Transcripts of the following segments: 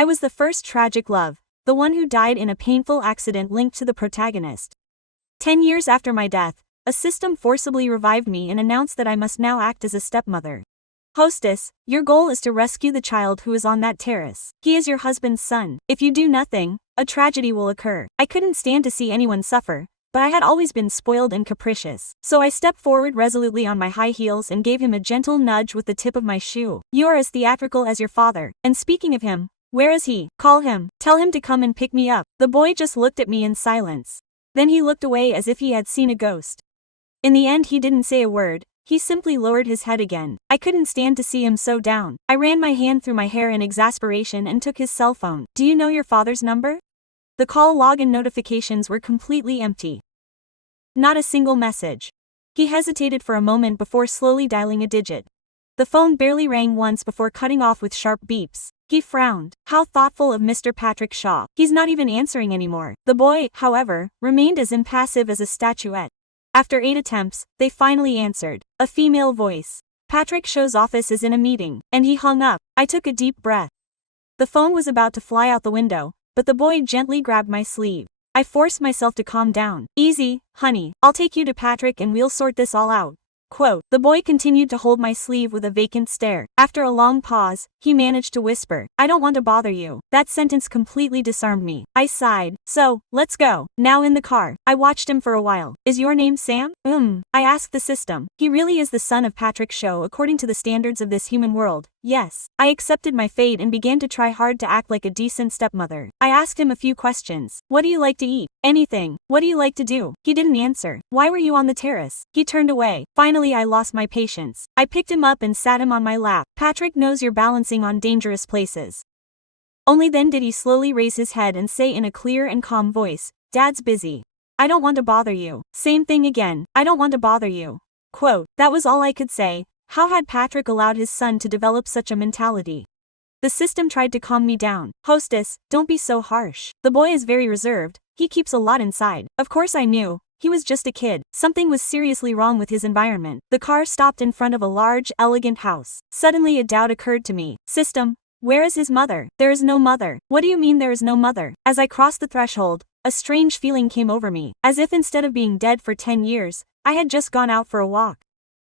I was the first tragic love, the one who died in a painful accident linked to the protagonist. 10 years after my death, a system forcibly revived me and announced that I must now act as a stepmother. Hostess, your goal is to rescue the child who is on that terrace. He is your husband's son. If you do nothing, a tragedy will occur. I couldn't stand to see anyone suffer, but I had always been spoiled and capricious. So I stepped forward resolutely on my high heels and gave him a gentle nudge with the tip of my shoe. You are as theatrical as your father, and speaking of him, where is he? Call him. Tell him to come and pick me up. The boy just looked at me in silence. Then he looked away as if he had seen a ghost. In the end he didn't say a word, he simply lowered his head again. I couldn't stand to see him so down. I ran my hand through my hair in exasperation and took his cell phone. Do you know your father's number? The call log and notifications were completely empty. Not a single message. He hesitated for a moment before slowly dialing a digit. The phone barely rang once before cutting off with sharp beeps. He frowned. How thoughtful of Mr. Patrick Shaw. He's not even answering anymore. The boy, however, remained as impassive as a statuette. After 8 attempts, they finally answered. A female voice. Patrick Shaw's office is in a meeting. And he hung up. I took a deep breath. The phone was about to fly out the window, but the boy gently grabbed my sleeve. I forced myself to calm down. Easy, honey. I'll take you to Patrick and we'll sort this all out. Quote. The boy continued to hold my sleeve with a vacant stare. After a long pause, he managed to whisper, I don't want to bother you. That sentence completely disarmed me. I sighed. So, let's go. Now in the car. I watched him for a while. Is your name Sam? I asked the system. He really is the son of Patrick Shaw according to the standards of this human world. Yes. I accepted my fate and began to try hard to act like a decent stepmother. I asked him a few questions. What do you like to eat? Anything. What do you like to do? He didn't answer. Why were you on the terrace? He turned away. Finally I lost my patience. I picked him up and sat him on my lap. Patrick knows you're balancing on dangerous places. Only then did he slowly raise his head and say in a clear and calm voice, Dad's busy. I don't want to bother you. Same thing again. I don't want to bother you. Quote. That was all I could say. How had Patrick allowed his son to develop such a mentality? The system tried to calm me down. Hostess, don't be so harsh. The boy is very reserved. He keeps a lot inside. Of course I knew. He was just a kid. Something was seriously wrong with his environment. The car stopped in front of a large, elegant house. Suddenly a doubt occurred to me. System, where is his mother? There is no mother. What do you mean there is no mother? As I crossed the threshold, a strange feeling came over me, as if instead of being dead for 10 years, I had just gone out for a walk.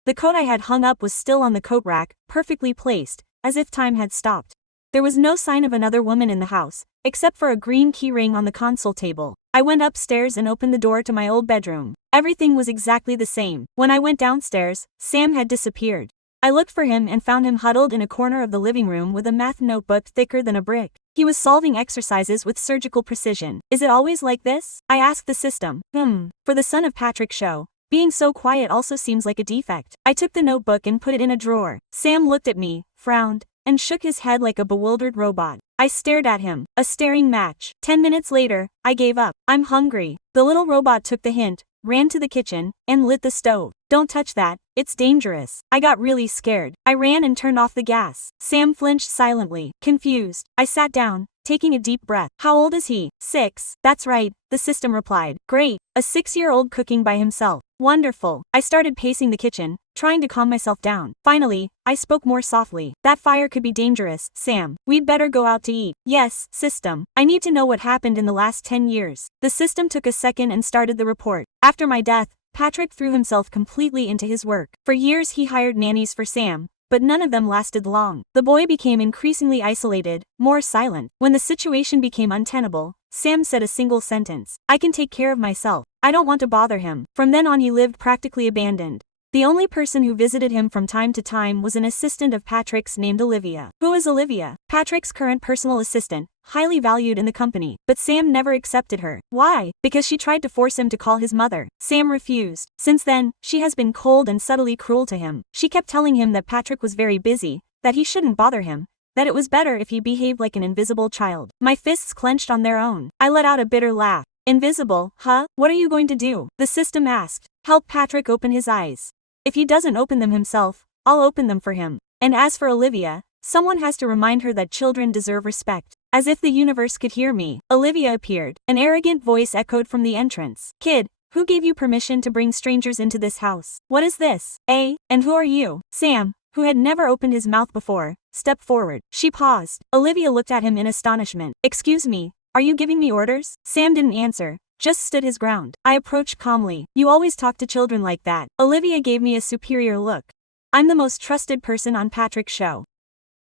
The coat I had hung up was still on the coat rack, perfectly placed, as if time had stopped. There was no sign of another woman in the house, except for a green key ring on the console table. I went upstairs and opened the door to my old bedroom. Everything was exactly the same. When I went downstairs, Sam had disappeared. I looked for him and found him huddled in a corner of the living room with a math notebook thicker than a brick. He was solving exercises with surgical precision. Is it always like this? I asked the system. For the son of Patrick Shaw, being so quiet also seems like a defect. I took the notebook and put it in a drawer. Sam looked at me, frowned, and shook his head like a bewildered robot. I stared at him, a staring match. 10 minutes later, I gave up. I'm hungry. The little robot took the hint, ran to the kitchen, and lit the stove. Don't touch that, it's dangerous. I got really scared. I ran and turned off the gas. Sam flinched silently, confused. I sat down, taking a deep breath. How old is he? 6. That's right, the system replied. Great, a 6-year-old cooking by himself. Wonderful. I started pacing the kitchen, trying to calm myself down. Finally, I spoke more softly. That fire could be dangerous, Sam. We'd better go out to eat. Yes, system. I need to know what happened in the last 10 years. The system took a second and started the report. After my death, Patrick threw himself completely into his work. For years he hired nannies for Sam, but none of them lasted long. The boy became increasingly isolated, more silent. When the situation became untenable, Sam said a single sentence. I can take care of myself. I don't want to bother him. From then on he lived practically abandoned. The only person who visited him from time to time was an assistant of Patrick's named Olivia. Who is Olivia? Patrick's current personal assistant, highly valued in the company. But Sam never accepted her. Why? Because she tried to force him to call his mother. Sam refused. Since then, she has been cold and subtly cruel to him. She kept telling him that Patrick was very busy, that he shouldn't bother him, that it was better if he behaved like an invisible child. My fists clenched on their own. I let out a bitter laugh. Invisible, huh? What are you going to do? The system asked. Help Patrick open his eyes. If he doesn't open them himself, I'll open them for him. And as for Olivia, someone has to remind her that children deserve respect. As if the universe could hear me, Olivia appeared. An arrogant voice echoed from the entrance. Kid, who gave you permission to bring strangers into this house? What is this? And who are you? Sam, who had never opened his mouth before, stepped forward. She paused. Olivia looked at him in astonishment. "Excuse me, are you giving me orders?" Sam didn't answer, just stood his ground. I approached calmly. "You always talk to children like that." Olivia gave me a superior look. "I'm the most trusted person on Patrick's show.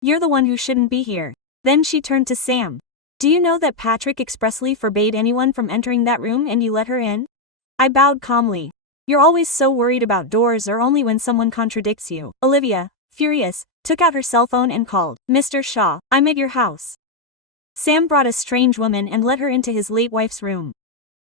You're the one who shouldn't be here." Then she turned to Sam. "Do you know that Patrick expressly forbade anyone from entering that room and you let her in?" I bowed calmly. "You're always so worried about doors or only when someone contradicts you." Olivia, furious, took out her cell phone and called. "Mr. Shaw, I'm at your house. Sam brought a strange woman and let her into his late wife's room.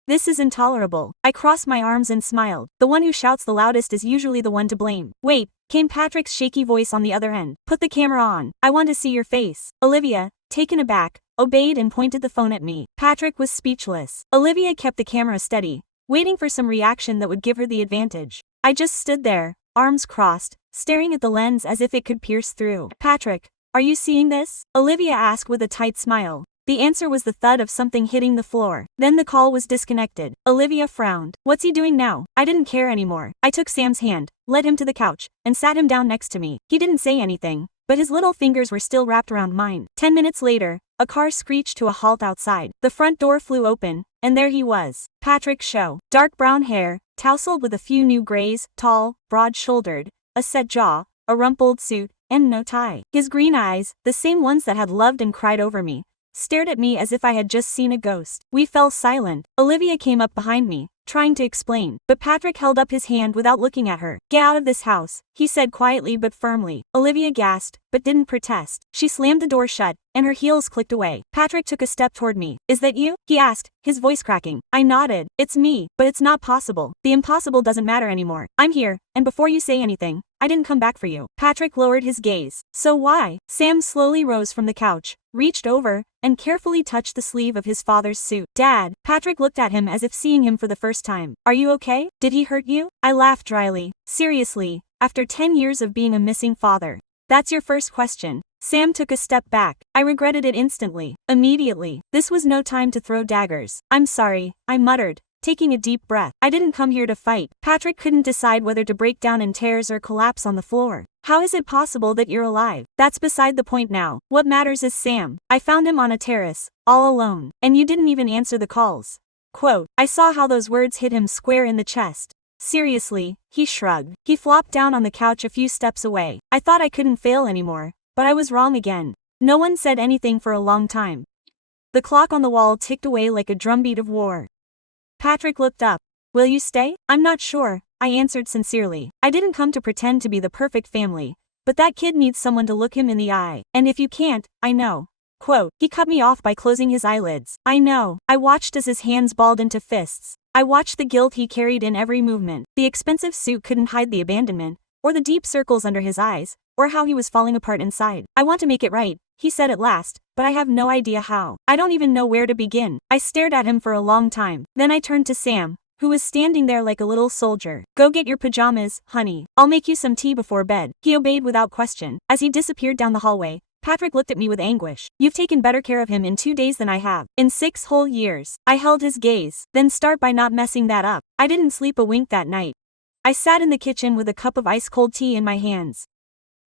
This is intolerable." I crossed my arms and smiled. The one who shouts the loudest is usually the one to blame. "Wait," came Patrick's shaky voice on the other end. "Put the camera on. I want to see your face." Olivia, taken aback, obeyed and pointed the phone at me. Patrick was speechless. Olivia kept the camera steady, waiting for some reaction that would give her the advantage. I just stood there, arms crossed, staring at the lens as if it could pierce through. "Patrick, are you seeing this?" Olivia asked with a tight smile. The answer was the thud of something hitting the floor. Then the call was disconnected. Olivia frowned. "What's he doing now?" I didn't care anymore. I took Sam's hand, led him to the couch, and sat him down next to me. He didn't say anything, but his little fingers were still wrapped around mine. 10 minutes later, a car screeched to a halt outside. The front door flew open, and there he was. Patrick Shaw. Dark brown hair, tousled with a few new grays, tall, broad-shouldered, a set jaw, a rumpled suit, and no tie. His green eyes, the same ones that had loved and cried over me, stared at me as if I had just seen a ghost. We fell silent. Olivia came up behind me, trying to explain, but Patrick held up his hand without looking at her. "Get out of this house," he said quietly but firmly. Olivia gasped, but didn't protest. She slammed the door shut, and her heels clicked away. Patrick took a step toward me. "Is that you?" he asked, his voice cracking. I nodded. "It's me, but it's not possible. The impossible doesn't matter anymore. I'm here, and before you say anything, I didn't come back for you." Patrick lowered his gaze. "So why?" Sam slowly rose from the couch, reached over, and carefully touched the sleeve of his father's suit. "Dad." Patrick looked at him as if seeing him for the first time. "Are you okay? Did he hurt you?" I laughed dryly. "Seriously, after 10 years of being a missing father, that's your first question?" Sam took a step back. I regretted it instantly. Immediately. This was no time to throw daggers. "I'm sorry," I muttered, taking a deep breath. "I didn't come here to fight." Patrick couldn't decide whether to break down in tears or collapse on the floor. "How is it possible that you're alive?" "That's beside the point now. What matters is Sam. I found him on a terrace, all alone. And you didn't even answer the calls." Quote. I saw how those words hit him square in the chest. "Seriously," he shrugged. He flopped down on the couch a few steps away. I thought I couldn't fail anymore, but I was wrong again. No one said anything for a long time. The clock on the wall ticked away like a drumbeat of war. Patrick looked up. "Will you stay?" "I'm not sure," I answered sincerely. I didn't come to pretend to be the perfect family, but that kid needs someone to look him in the eye. And if you can't, I know. Quote. He cut me off by closing his eyelids. I know. I watched as his hands balled into fists. I watched the guilt he carried in every movement. The expensive suit couldn't hide the abandonment, or the deep circles under his eyes, or how he was falling apart inside. "I want to make it right," he said at last, "but I have no idea how. I don't even know where to begin." I stared at him for a long time. Then I turned to Sam, who was standing there like a little soldier. "Go get your pajamas, honey. I'll make you some tea before bed." He obeyed without question. As he disappeared down the hallway, Patrick looked at me with anguish. "You've taken better care of him in 2 days than I have. In 6 whole years." I held his gaze. "Then start by not messing that up." I didn't sleep a wink that night. I sat in the kitchen with a cup of ice-cold tea in my hands,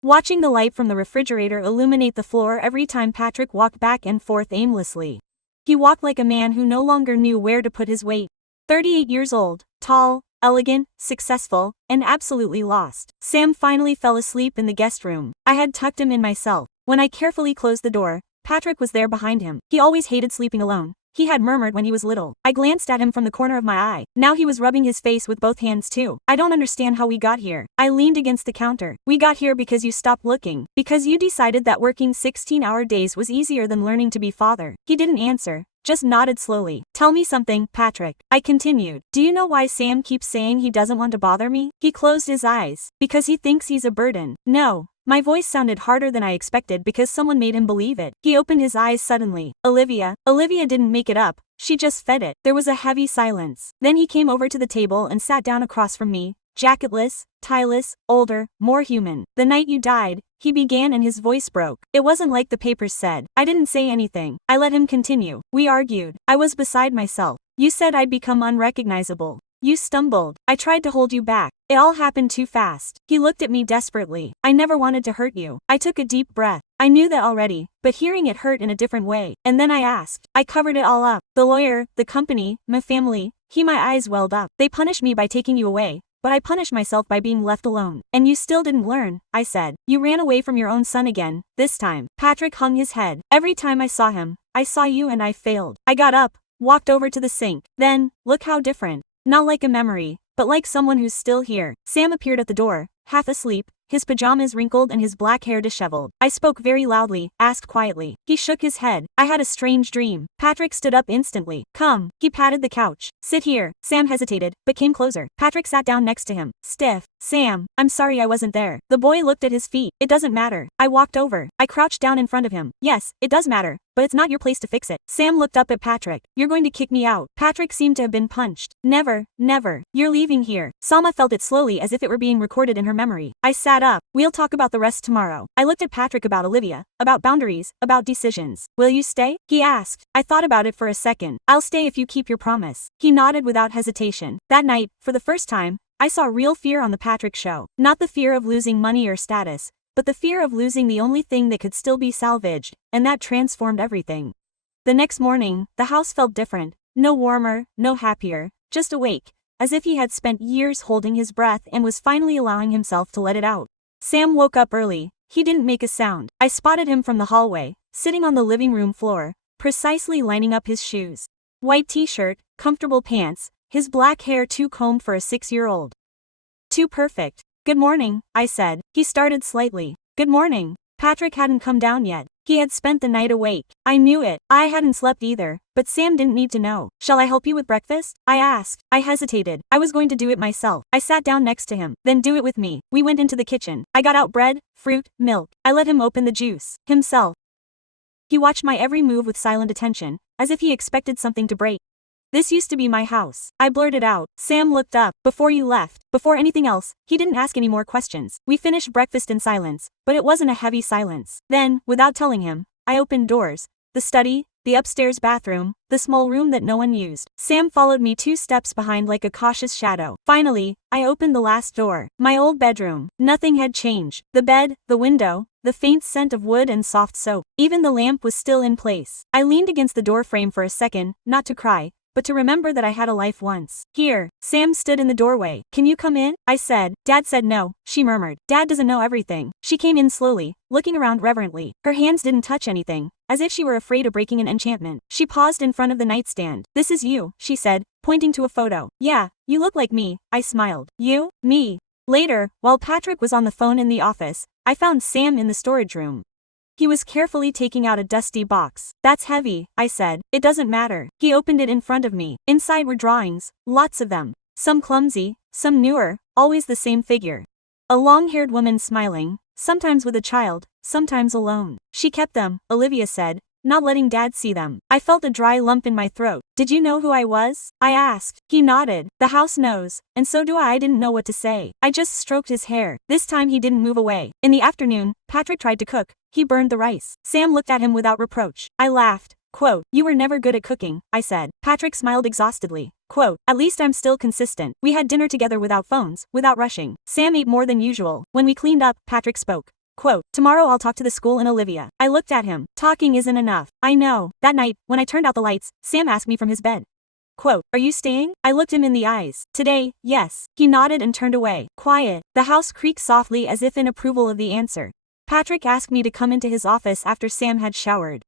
watching the light from the refrigerator illuminate the floor every time Patrick walked back and forth aimlessly. He walked like a man who no longer knew where to put his weight. 38 years old, tall, elegant, successful, and absolutely lost. Sam finally fell asleep in the guest room. I had tucked him in myself. When I carefully closed the door, Patrick was there behind him. He always hated sleeping alone, he had murmured when he was little. I glanced at him from the corner of my eye. Now he was rubbing his face with both hands too. "I don't understand how we got here." I leaned against the counter. "We got here because you stopped looking. Because you decided that working 16-hour days was easier than learning to be father." He didn't answer, just nodded slowly. "Tell me something, Patrick," I continued. "Do you know why Sam keeps saying he doesn't want to bother me?" He closed his eyes. "Because he thinks he's a burden." "No." My voice sounded harder than I expected because someone made him believe it. He opened his eyes suddenly. Olivia didn't make it up, she just fed it." There was a heavy silence. Then he came over to the table and sat down across from me, jacketless, tieless, older, more human. "The night you died," he began and his voice broke. "It wasn't like the papers said." I didn't say anything. I let him continue. "We argued. I was beside myself. You said I'd become unrecognizable. You stumbled. I tried to hold you back. It all happened too fast. He looked at me desperately. I never wanted to hurt you. I took a deep breath. I knew that already, but hearing it hurt in a different way. And then I asked. I covered it all up. The lawyer, the company, my family. My eyes welled up. They punished me by taking you away. But I punished myself by being left alone. And you still didn't learn, I said. You ran away from your own son again, this time. Patrick hung his head. Every time I saw him, I saw you and I failed. I got up, walked over to the sink. Then, look how different. Not like a memory, but like someone who's still here. Sam appeared at the door, half asleep, his pajamas wrinkled and his black hair disheveled. I spoke very loudly, asked quietly. He shook his head. I had a strange dream. Patrick stood up instantly. Come. He patted the couch. Sit here. Sam hesitated, but came closer. Patrick sat down next to him, stiff. Sam, I'm sorry I wasn't there. The boy looked at his feet. It doesn't matter. I walked over. I crouched down in front of him. Yes, it does matter, but it's not your place to fix it. Sam looked up at Patrick. You're going to kick me out. Patrick seemed to have been punched. Never, never. You're leaving here. Salma felt it slowly as if it were being recorded in her memory. I sat up. We'll talk about the rest tomorrow. I looked at Patrick about Olivia, about boundaries, about decisions. Will you stay? He asked. I thought about it for a second. I'll stay if you keep your promise. He nodded without hesitation. That night, for the first time, I saw real fear on the Patrick show. Not the fear of losing money or status, but the fear of losing the only thing that could still be salvaged, and that transformed everything. The next morning, the house felt different. No warmer, no happier, just awake, as if he had spent years holding his breath and was finally allowing himself to let it out. Sam woke up early. He didn't make a sound. I spotted him from the hallway, sitting on the living room floor, precisely lining up his shoes. White t-shirt, comfortable pants, his black hair too combed for a 6-year-old. Too perfect. Good morning, I said. He started slightly. Good morning. Patrick hadn't come down yet. He had spent the night awake. I knew it. I hadn't slept either, but Sam didn't need to know. Shall I help you with breakfast? I asked. I hesitated. I was going to do it myself. I sat down next to him. Then do it with me. We went into the kitchen. I got out bread, fruit, milk. I let him open the juice. Himself. He watched my every move with silent attention, as if he expected something to break. This used to be my house. I blurted out. Sam looked up. Before you left, before anything else, he didn't ask any more questions. We finished breakfast in silence, but it wasn't a heavy silence. Then, without telling him, I opened doors. The study, the upstairs bathroom, the small room that no one used. Sam followed me 2 steps behind like a cautious shadow. Finally, I opened the last door. My old bedroom. Nothing had changed. The bed, the window, the faint scent of wood and soft soap. Even the lamp was still in place. I leaned against the door frame for a second, not to cry, but to remember that I had a life once. Here. Sam stood in the doorway. Can you come in? I said. Dad said no, she murmured. Dad doesn't know everything. She came in slowly, looking around reverently. Her hands didn't touch anything, as if she were afraid of breaking an enchantment. She paused in front of the nightstand. This is you, she said, pointing to a photo. Yeah, you look like me, I smiled. You? Me. Later, while Patrick was on the phone in the office, I found Sam in the storage room. He was carefully taking out a dusty box. That's heavy, I said. It doesn't matter. He opened it in front of me. Inside were drawings, lots of them. Some clumsy, some newer, always the same figure. A long-haired woman smiling, sometimes with a child, sometimes alone. She kept them, Olivia said, not letting Dad see them. I felt a dry lump in my throat. Did you know who I was? I asked. He nodded. The house knows, and so do I. I didn't know what to say. I just stroked his hair. This time he didn't move away. In the afternoon, Patrick tried to cook. He burned the rice. Sam looked at him without reproach. I laughed. Quote, you were never good at cooking, I said. Patrick smiled exhaustedly. Quote, at least I'm still consistent. We had dinner together without phones, without rushing. Sam ate more than usual. When we cleaned up, Patrick spoke. Quote, tomorrow I'll talk to the school and Olivia. I looked at him. Talking isn't enough. I know. That night, when I turned out the lights, Sam asked me from his bed. Quote, are you staying? I looked him in the eyes. Today, yes. He nodded and turned away. Quiet. The house creaked softly as if in approval of the answer. Patrick asked me to come into his office after Sam had showered.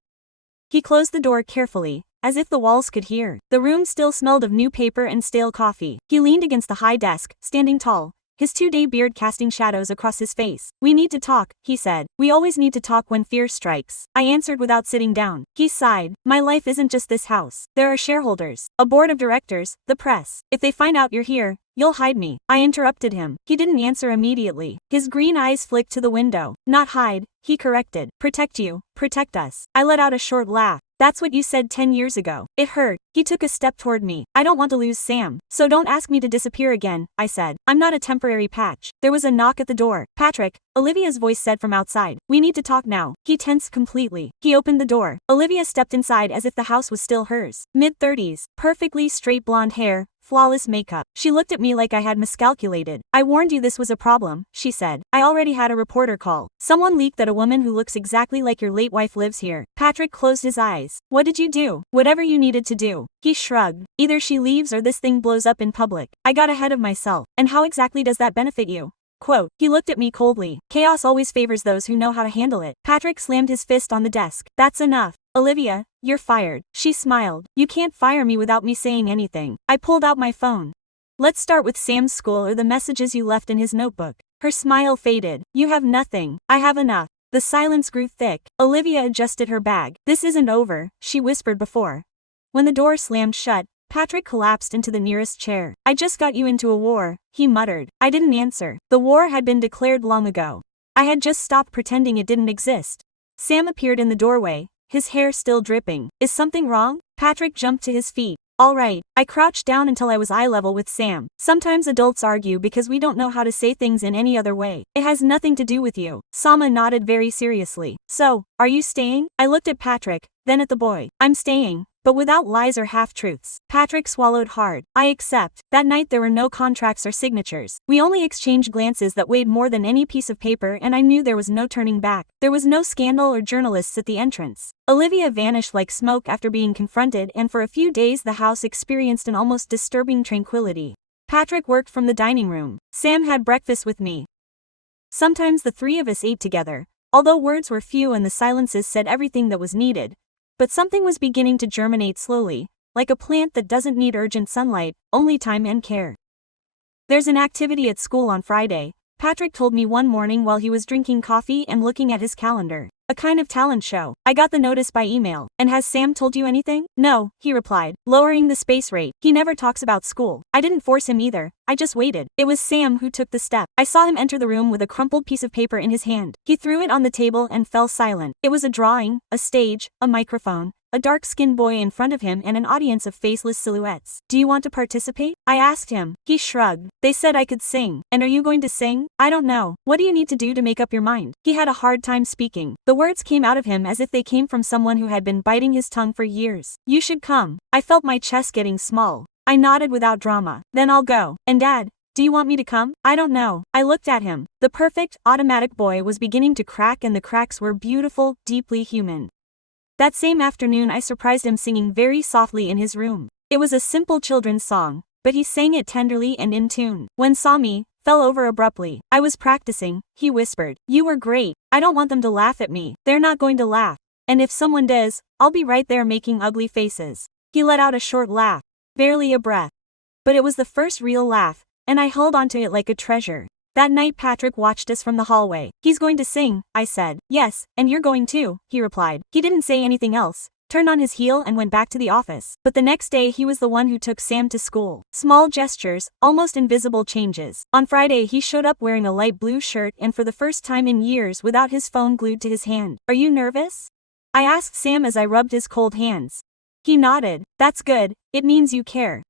He closed the door carefully, as if the walls could hear. The room still smelled of new paper and stale coffee. He leaned against the high desk, standing tall, his 2-day beard casting shadows across his face. We need to talk, he said. We always need to talk when fear strikes. I answered without sitting down. He sighed. My life isn't just this house. There are shareholders, a board of directors, the press. If they find out you're here, you'll hide me. I interrupted him. He didn't answer immediately. His green eyes flicked to the window. Not hide, he corrected. Protect you, protect us. I let out a short laugh. That's what you said 10 years ago. It hurt. He took a step toward me. I don't want to lose Sam, so don't ask me to disappear again, I said. I'm not a temporary patch. There was a knock at the door. Patrick, Olivia's voice said from outside. We need to talk now. He tensed completely. He opened the door. Olivia stepped inside as if the house was still hers. Mid-30s, perfectly straight blonde hair, flawless makeup. She looked at me like I had miscalculated. I warned you this was a problem, she said. I already had a reporter call. Someone leaked that a woman who looks exactly like your late wife lives here. Patrick closed his eyes. What did you do? Whatever you needed to do. He shrugged. Either she leaves or this thing blows up in public. I got ahead of myself. And how exactly does that benefit you? Quote. He looked at me coldly. Chaos always favors those who know how to handle it. Patrick slammed his fist on the desk. That's enough. Olivia, you're fired. She smiled. You can't fire me without me saying anything. I pulled out my phone. Let's start with Sam's school or the messages you left in his notebook. Her smile faded. You have nothing. I have enough. The silence grew thick. Olivia adjusted her bag. This isn't over, she whispered before. When the door slammed shut, Patrick collapsed into the nearest chair. I just got you into a war, he muttered. I didn't answer. The war had been declared long ago. I had just stopped pretending it didn't exist. Sam appeared in the doorway, his hair still dripping. Is something wrong? Patrick jumped to his feet. All right. I crouched down until I was eye level with Sam. Sometimes adults argue because we don't know how to say things in any other way. It has nothing to do with you. Sama nodded very seriously. So, are you staying? I looked at Patrick, then at the boy. I'm staying. But without lies or half-truths. Patrick swallowed hard. I accept. That night there were no contracts or signatures. We only exchanged glances that weighed more than any piece of paper, and I knew there was no turning back. There was no scandal or journalists at the entrance. Olivia vanished like smoke after being confronted, and for a few days the house experienced an almost disturbing tranquility. Patrick worked from the dining room. Sam had breakfast with me. Sometimes the three of us ate together, although words were few and the silences said everything that was needed. But something was beginning to germinate slowly, like a plant that doesn't need urgent sunlight, only time and care. There's an activity at school on Friday, Patrick told me one morning while he was drinking coffee and looking at his calendar. A kind of talent show. I got the notice by email. And has Sam told you anything? No, he replied, lowering the space rate. He never talks about school. I didn't force him either. I just waited. It was Sam who took the step. I saw him enter the room with a crumpled piece of paper in his hand. He threw it on the table and fell silent. It was a drawing, a stage, a microphone, a dark-skinned boy in front of him and an audience of faceless silhouettes. Do you want to participate? I asked him. He shrugged. They said I could sing. And are you going to sing? I don't know. What do you need to do to make up your mind? He had a hard time speaking. The words came out of him as if they came from someone who had been biting his tongue for years. You should come. I felt my chest getting small. I nodded without drama. Then I'll go. And Dad, do you want me to come? I don't know. I looked at him. The perfect, automatic boy was beginning to crack, and the cracks were beautiful, deeply human. That same afternoon I surprised him singing very softly in his room. It was a simple children's song, but he sang it tenderly and in tune. When saw me, fell over abruptly. I was practicing, he whispered. You were great. I don't want them to laugh at me. They're not going to laugh. And if someone does, I'll be right there making ugly faces. He let out a short laugh. Barely a breath. But it was the first real laugh, and I held onto it like a treasure. That night Patrick watched us from the hallway. He's going to sing, I said. Yes, and you're going too, he replied. He didn't say anything else, turned on his heel and went back to the office. But the next day he was the one who took Sam to school. Small gestures, almost invisible changes. On Friday he showed up wearing a light blue shirt and for the first time in years without his phone glued to his hand. Are you nervous? I asked Sam as I rubbed his cold hands. He nodded. That's good, it means you care.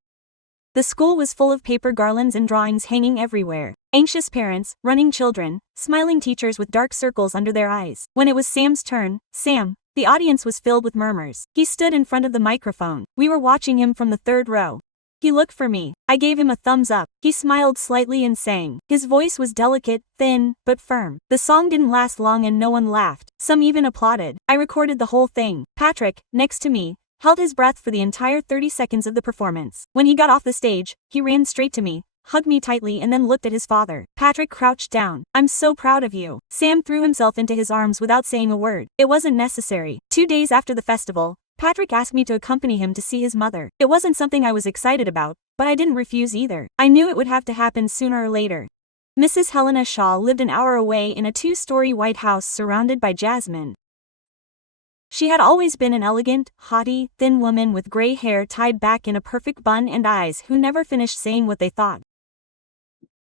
The school was full of paper garlands and drawings hanging everywhere. Anxious parents, running children, smiling teachers with dark circles under their eyes. When it was Sam's turn, Sam, the audience was filled with murmurs. He stood in front of the microphone. We were watching him from the third row. He looked for me. I gave him a thumbs up. He smiled slightly and sang. His voice was delicate, thin, but firm. The song didn't last long and no one laughed. Some even applauded. I recorded the whole thing. Patrick, next to me, held his breath for the entire 30 seconds of the performance. When he got off the stage, he ran straight to me, hugged me tightly and then looked at his father. Patrick crouched down. I'm so proud of you. Sam threw himself into his arms without saying a word. It wasn't necessary. 2 days after the festival, Patrick asked me to accompany him to see his mother. It wasn't something I was excited about, but I didn't refuse either. I knew it would have to happen sooner or later. Mrs. Helena Shaw lived an hour away in a 2-story white house surrounded by jasmine. She had always been an elegant, haughty, thin woman with gray hair tied back in a perfect bun and eyes who never finished saying what they thought.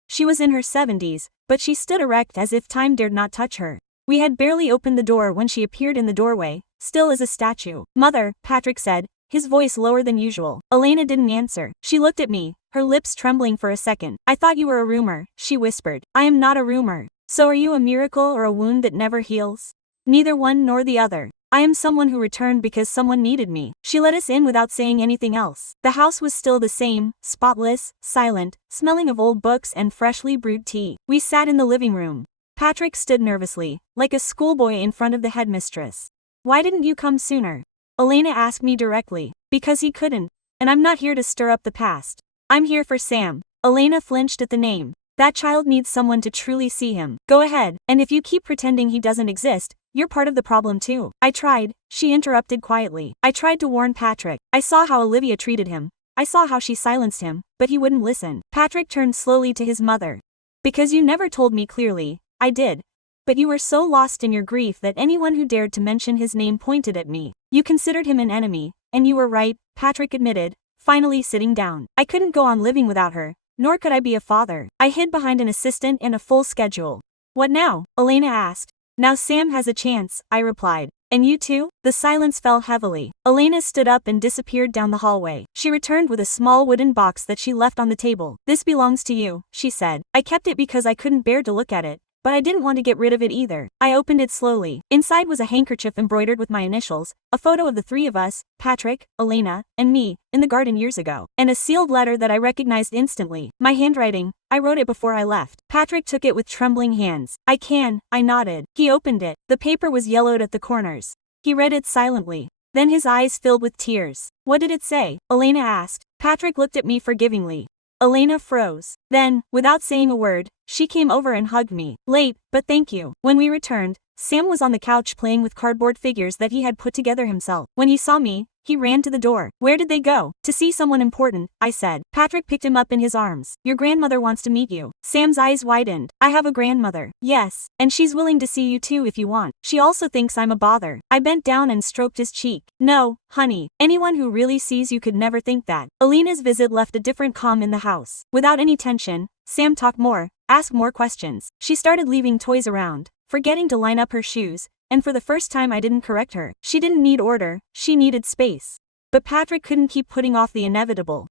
She was in her 70s, but she stood erect as if time dared not touch her. We had barely opened the door when she appeared in the doorway, still as a statue. Mother, Patrick said, his voice lower than usual. Elena didn't answer. She looked at me, her lips trembling for a second. I thought you were a rumor, she whispered. I am not a rumor. So are you a miracle or a wound that never heals? Neither one nor the other. I am someone who returned because someone needed me. She let us in without saying anything else. The house was still the same, spotless, silent, smelling of old books and freshly brewed tea. We sat in the living room. Patrick stood nervously, like a schoolboy in front of the headmistress. Why didn't you come sooner? Elena asked me directly. Because he couldn't. And I'm not here to stir up the past. I'm here for Sam. Elena flinched at the name. That child needs someone to truly see him. Go ahead, and if you keep pretending he doesn't exist, you're part of the problem too. I tried, she interrupted quietly. I tried to warn Patrick. I saw how Olivia treated him. I saw how she silenced him, but he wouldn't listen. Patrick turned slowly to his mother. Because you never told me clearly. I did. But you were so lost in your grief that anyone who dared to mention his name pointed at me. You considered him an enemy, and you were right, Patrick admitted, finally sitting down. I couldn't go on living without her. Nor could I be a father. I hid behind an assistant and a full schedule. What now? Elena asked. Now Sam has a chance, I replied. And you too? The silence fell heavily. Elena stood up and disappeared down the hallway. She returned with a small wooden box that she left on the table. This belongs to you, she said. I kept it because I couldn't bear to look at it. But I didn't want to get rid of it either. I opened it slowly. Inside was a handkerchief embroidered with my initials, a photo of the three of us, Patrick, Elena, and me, in the garden years ago, and a sealed letter that I recognized instantly. My handwriting, I wrote it before I left. Patrick took it with trembling hands. I nodded. He opened it. The paper was yellowed at the corners. He read it silently. Then his eyes filled with tears. What did it say? Elena asked. Patrick looked at me forgivingly. Elena froze. Then, without saying a word, she came over and hugged me. Late, but thank you. When we returned, Sam was on the couch playing with cardboard figures that he had put together himself. When he saw me, he ran to the door. Where did they go? To see someone important, I said. Patrick picked him up in his arms. Your grandmother wants to meet you. Sam's eyes widened. I have a grandmother. Yes. And she's willing to see you too if you want. She also thinks I'm a bother. I bent down and stroked his cheek. No, honey. Anyone who really sees you could never think that. Elena's visit left a different calm in the house. Without any tension, Sam talked more, asked more questions. She started leaving toys around, forgetting to line up her shoes. And for the first time I didn't correct her. She didn't need order, she needed space. But Patrick couldn't keep putting off the inevitable.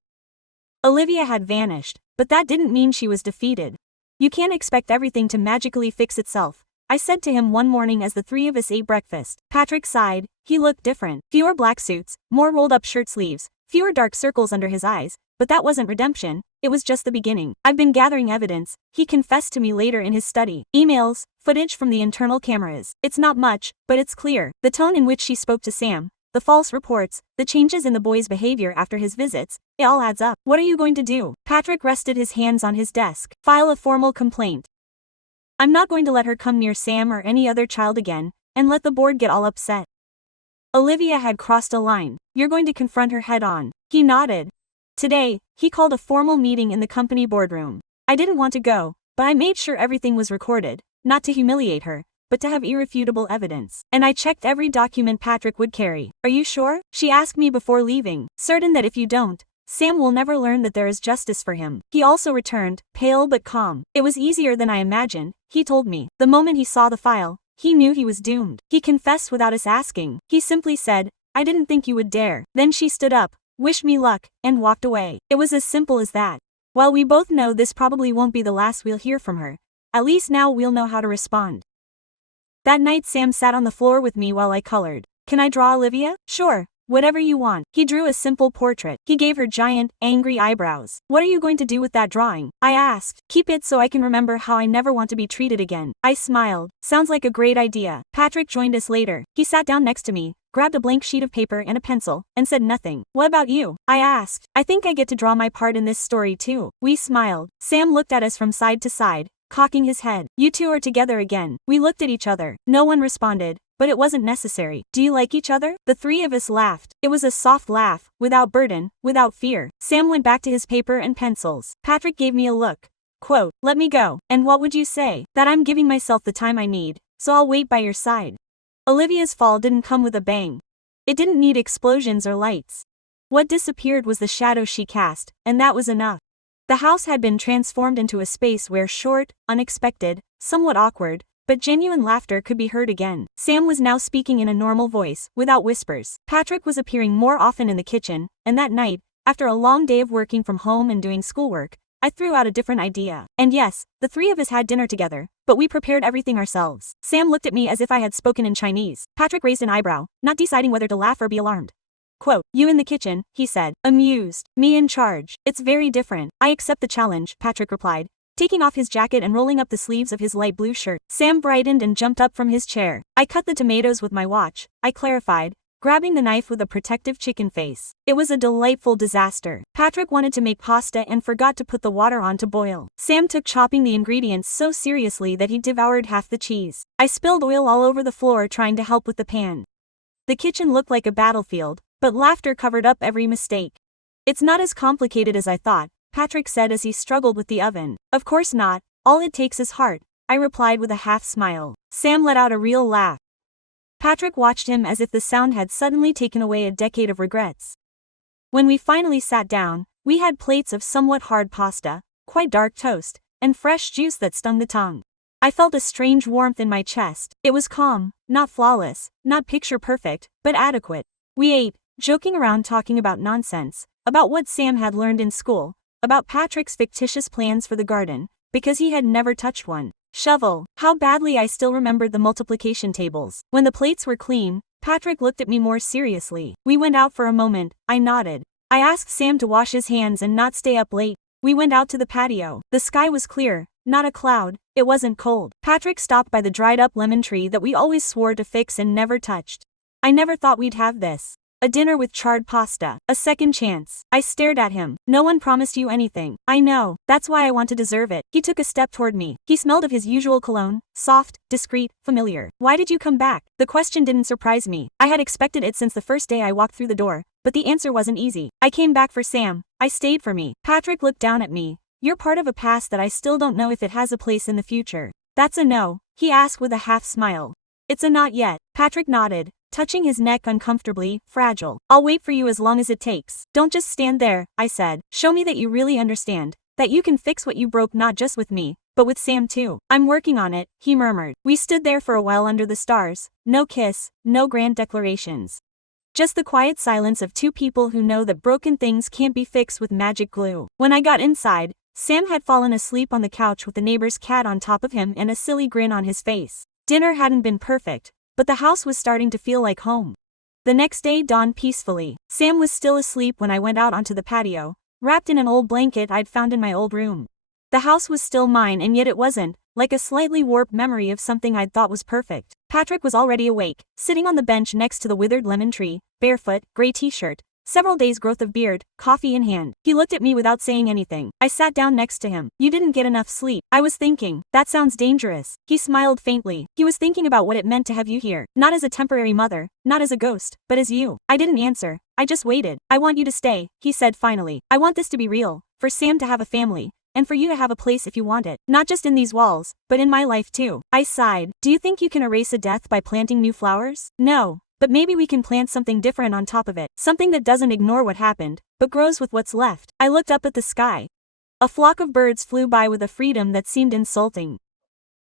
Olivia had vanished, but that didn't mean she was defeated. You can't expect everything to magically fix itself, I said to him one morning as the three of us ate breakfast. Patrick sighed. He looked different. Fewer black suits, more rolled up shirt sleeves, fewer dark circles under his eyes. But that wasn't redemption, it was just the beginning. I've been gathering evidence, he confessed to me later in his study. Emails, footage from the internal cameras. It's not much, but it's clear. The tone in which she spoke to Sam, the false reports, the changes in the boy's behavior after his visits, it all adds up. What are you going to do? Patrick rested his hands on his desk. File a formal complaint. I'm not going to let her come near Sam or any other child again, and let the board get all upset. Olivia had crossed a line. You're going to confront her head on. He nodded. Today, he called a formal meeting in the company boardroom. I didn't want to go, but I made sure everything was recorded, not to humiliate her, but to have irrefutable evidence. And I checked every document Patrick would carry. Are you sure? She asked me before leaving, certain that if you don't, Sam will never learn that there is justice for him. He also returned, pale but calm. It was easier than I imagined, he told me. The moment he saw the file, he knew he was doomed. He confessed without us asking. He simply said, I didn't think you would dare. Then she stood up, wished me luck, and walked away. It was as simple as that. While we both know this probably won't be the last we'll hear from her, at least now we'll know how to respond. That night Sam sat on the floor with me while I colored. Can I draw Olivia? Sure. Whatever you want. He drew a simple portrait. He gave her giant, angry eyebrows. What are you going to do with that drawing? I asked. Keep it so I can remember how I never want to be treated again. I smiled. Sounds like a great idea. Patrick joined us later. He sat down next to me, grabbed a blank sheet of paper and a pencil, and said nothing. What about you? I asked. I think I get to draw my part in this story too. We smiled. Sam looked at us from side to side, cocking his head. You two are together again. We looked at each other. No one responded. But it wasn't necessary. Do you like each other? The three of us laughed. It was a soft laugh, without burden, without fear. Sam went back to his paper and pencils. Patrick gave me a look. Quote, let me go. And what would you say? That I'm giving myself the time I need, so I'll wait by your side. Olivia's fall didn't come with a bang. It didn't need explosions or lights. What disappeared was the shadow she cast, and that was enough. The house had been transformed into a space where short, unexpected, somewhat awkward, but genuine laughter could be heard again. Sam was now speaking in a normal voice, without whispers. Patrick was appearing more often in the kitchen, and that night, after a long day of working from home and doing schoolwork, I threw out a different idea. And yes, the three of us had dinner together, but we prepared everything ourselves. Sam looked at me as if I had spoken in Chinese. Patrick raised an eyebrow, not deciding whether to laugh or be alarmed. Quote, "You in the kitchen," he said, amused. "Me in charge. It's very different." "I accept the challenge," Patrick replied, taking off his jacket and rolling up the sleeves of his light blue shirt. Sam brightened and jumped up from his chair. "I cut the tomatoes with my watch," I clarified, grabbing the knife with a protective chicken face. It was a delightful disaster. Patrick wanted to make pasta and forgot to put the water on to boil. Sam took chopping the ingredients so seriously that he devoured half the cheese. I spilled oil all over the floor trying to help with the pan. The kitchen looked like a battlefield, but laughter covered up every mistake. "It's not as complicated as I thought," Patrick said as he struggled with the oven. "Of course not, all it takes is heart," I replied with a half smile. Sam let out a real laugh. Patrick watched him as if the sound had suddenly taken away a decade of regrets. When we finally sat down, we had plates of somewhat hard pasta, quite dark toast, and fresh juice that stung the tongue. I felt a strange warmth in my chest. It was calm, not flawless, not picture perfect, but adequate. We ate, joking around talking about nonsense, about what Sam had learned in school, about Patrick's fictitious plans for the garden, because he had never touched one. Shovel. How badly I still remembered the multiplication tables. When the plates were clean, Patrick looked at me more seriously. We went out for a moment. I nodded. I asked Sam to wash his hands and not stay up late. We went out to the patio. The sky was clear, not a cloud. It wasn't cold. Patrick stopped by the dried-up lemon tree that we always swore to fix and never touched. I never thought we'd have this. A dinner with charred pasta. A second chance. I stared at him. "No one promised you anything." "I know. That's why I want to deserve it." He took a step toward me. He smelled of his usual cologne, soft, discreet, familiar. "Why did you come back?" The question didn't surprise me. I had expected it since the first day I walked through the door, but the answer wasn't easy. "I came back for Sam. I stayed for me." Patrick looked down at me. "You're part of a past that I still don't know if it has a place in the future." "That's a no?" he asked with a half smile. "It's a not yet." Patrick nodded, touching his neck uncomfortably, fragile. "I'll wait for you as long as it takes." "Don't just stand there," I said. "Show me that you really understand, that you can fix what you broke not just with me, but with Sam too." "I'm working on it," he murmured. We stood there for a while under the stars, no kiss, no grand declarations. Just the quiet silence of two people who know that broken things can't be fixed with magic glue. When I got inside, Sam had fallen asleep on the couch with the neighbor's cat on top of him and a silly grin on his face. Dinner hadn't been perfect, but the house was starting to feel like home. The next day dawned peacefully. Sam was still asleep when I went out onto the patio, wrapped in an old blanket I'd found in my old room. The house was still mine and yet it wasn't, like a slightly warped memory of something I'd thought was perfect. Patrick was already awake, sitting on the bench next to the withered lemon tree, barefoot, gray t-shirt, several days' growth of beard, coffee in hand. He looked at me without saying anything. I sat down next to him. "You didn't get enough sleep." I was thinking, "That sounds dangerous." He smiled faintly. He was thinking about what it meant to have you here. Not as a temporary mother, not as a ghost, but as you. I didn't answer. I just waited. "I want you to stay," he said finally. "I want this to be real, for Sam to have a family, and for you to have a place if you want it. Not just in these walls, but in my life too." I sighed. "Do you think you can erase a death by planting new flowers?" "No. But maybe we can plant something different on top of it. Something that doesn't ignore what happened, but grows with what's left." I looked up at the sky. A flock of birds flew by with a freedom that seemed insulting.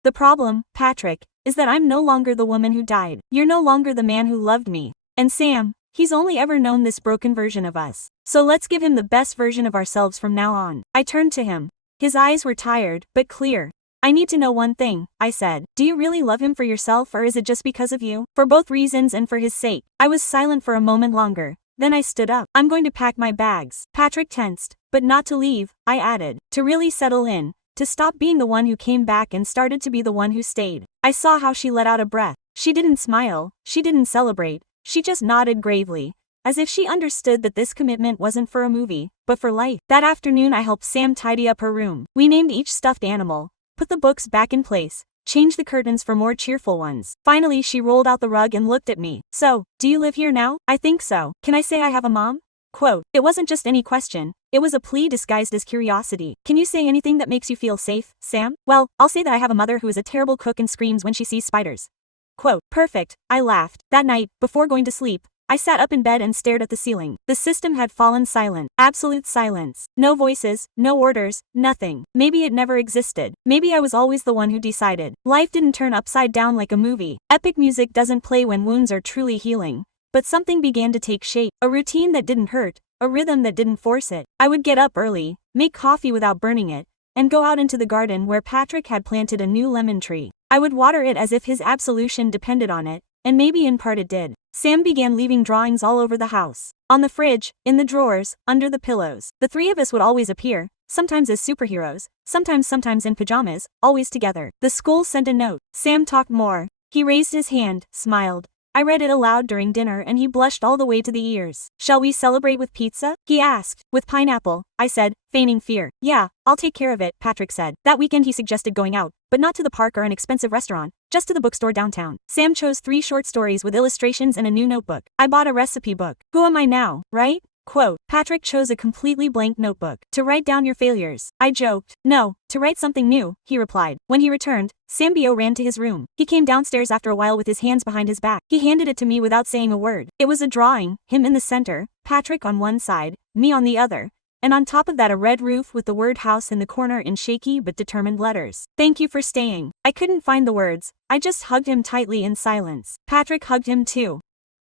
"The problem, Patrick, is that I'm no longer the woman who died. You're no longer the man who loved me. And Sam, he's only ever known this broken version of us. So let's give him the best version of ourselves from now on." I turned to him. His eyes were tired, but clear. "I need to know one thing," I said. "Do you really love him for yourself or is it just because of you?" "For both reasons and for his sake." I was silent for a moment longer. Then I stood up. "I'm going to pack my bags." Patrick tensed. "But not to leave," I added. "To really settle in. To stop being the one who came back and started to be the one who stayed." I saw how she let out a breath. She didn't smile. She didn't celebrate. She just nodded gravely, as if she understood that this commitment wasn't for a movie, but for life. That afternoon I helped Sam tidy up her room. We named each stuffed animal, put the books back in place, changed the curtains for more cheerful ones. Finally she rolled out the rug and looked at me. "So, do you live here now?" "I think so. Can I say I have a mom?" Quote. It wasn't just any question, it was a plea disguised as curiosity. "Can you say anything that makes you feel safe, Sam?" "Well, I'll say that I have a mother who is a terrible cook and screams when she sees spiders." Quote. Perfect, I laughed. That night, before going to sleep, I sat up in bed and stared at the ceiling. The system had fallen silent. Absolute silence. No voices, no orders, nothing. Maybe it never existed. Maybe I was always the one who decided. Life didn't turn upside down like a movie. Epic music doesn't play when wounds are truly healing. But something began to take shape. A routine that didn't hurt. a rhythm that didn't force it. I would get up early, make coffee without burning it, and go out into the garden where Patrick had planted a new lemon tree. I would water it as if his absolution depended on it, and maybe in part it did. Sam began leaving drawings all over the house. On the fridge, in the drawers, under the pillows. The three of us would always appear, sometimes as superheroes, sometimes in pajamas, always together. The school sent a note. Sam talked more. He raised his hand, smiled. I read it aloud during dinner and he blushed all the way to the ears. Shall we celebrate with pizza? He asked. With pineapple, I said, feigning fear. Yeah, I'll take care of it, Patrick said. That weekend he suggested going out, but not to the park or an expensive restaurant, just to the bookstore downtown. Sam chose 3 short stories with illustrations and a new notebook. I bought a recipe book. Who am I now, right? Quote, Patrick chose a completely blank notebook. To write down your failures. I joked. No, to write something new, he replied. When he returned, Sambio ran to his room. He came downstairs after a while with his hands behind his back. He handed it to me without saying a word. It was a drawing, him in the center, Patrick on one side, me on the other, and on top of that a red roof with the word house in the corner in shaky but determined letters. Thank you for staying. I couldn't find the words. I just hugged him tightly in silence. Patrick hugged him too.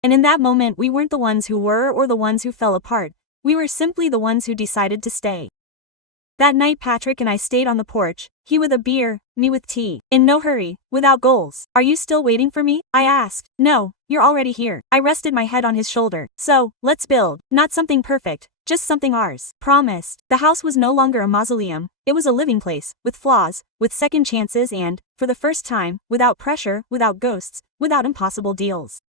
And in that moment we weren't the ones who were or the ones who fell apart. We were simply the ones who decided to stay. That night Patrick and I stayed on the porch, he with a beer, me with tea. In no hurry, without goals. Are you still waiting for me? I asked. No, you're already here. I rested my head on his shoulder. So, let's build. Not something perfect, just something ours. Promised. The house was no longer a mausoleum, it was a living place, with flaws, with second chances and, for the first time, without pressure, without ghosts, without impossible deals.